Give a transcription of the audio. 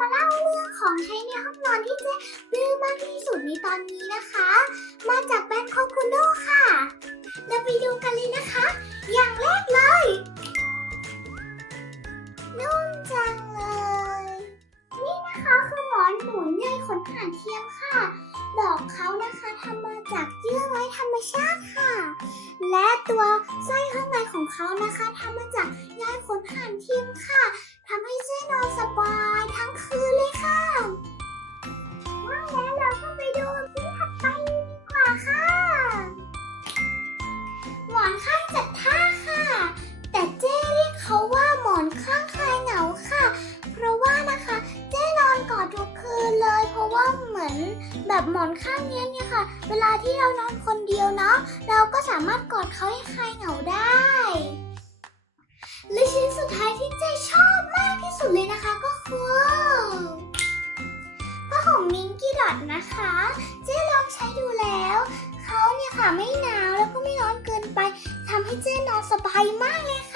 มาเล่าเรื่องของใช้ในห้องนอนที่เจ๊ดื้อมากที่สุดในตอนนี้นะคะ มาจากแบรนด์โคคุโดค่ะ เราไปดูกันเลยนะคะ อย่างแรกเลย นุ่มจังเลย นี่นะคะคือหมอนหนุนใยขนห่านเทียมค่ะบอกเขานะคะทำมาจากเยื่อไม้ธรรมชาติค่ะ และตัวไส้ข้างในของเขานะคะทำมาจากใยขนห่านเทียม มือนแบบหมอนข้างเนี้ยเนี่ยค่ะ เวลาที่เรานอนคนเดียวเนาะเราก็สามารถกอดเขาให้คลายเหงาได้ และชิ้นสุดท้ายที่เจ๊ชอบมากที่สุดเลยนะคะก็คือผ้าห่มมิงกี้ดอทนะคะ เจ๊ลองใช้ดูแล้วเขาเนี่ยค่ะไม่หนาวแล้วก็ไม่ร้อนเกินไปทำให้เจ๊นอนสบายมากเลยค่ะ